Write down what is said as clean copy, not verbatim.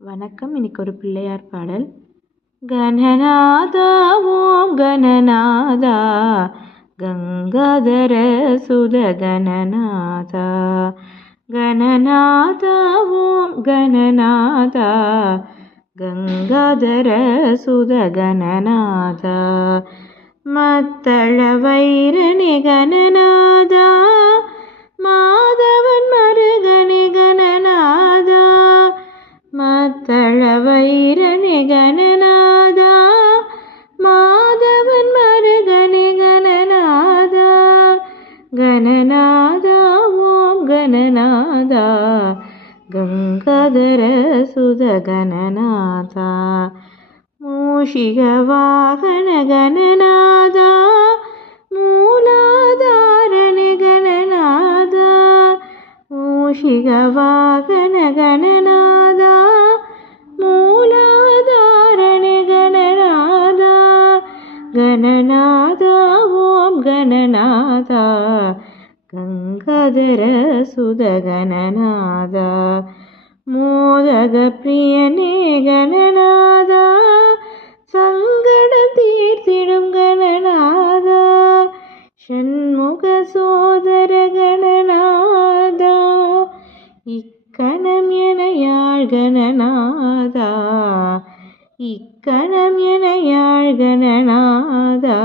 வணக்கம். இன்னைக்கு ஒரு பிள்ளையார் பாடல். கணநாதா ஓம் கணநாதா கங்காதர சுத கணநாதா கணநாதா ஓம் கணநாதா கங்காதர சுத கணநாதா மத்தள வைரணி கணநாதா மாதவன் மருகனி கணநாதா மத்தள வைரணி கணநாதா மாதவன் மருகனி கணநாதா கணநாதா ஓம் கணநாதா கங்காதர சுத கணநாதா மூஷிக வாகன கணநாதா மூலாதாரணி கணநாதா மூஷிக வாகன கணநாதா மூலாதாரணி கணநாதா கணநாதா ஓம் கணநாதா கங்காதர சுத கணநாதா மோதக பிரியனே கணநாதா சங்கடம் தீர்த்திடும் கணநாதா ஷண்முக சோதர கணநாதா இக்கணம் என யாழ் கணநாதா இக்கணம் என யாழ் கணநாதா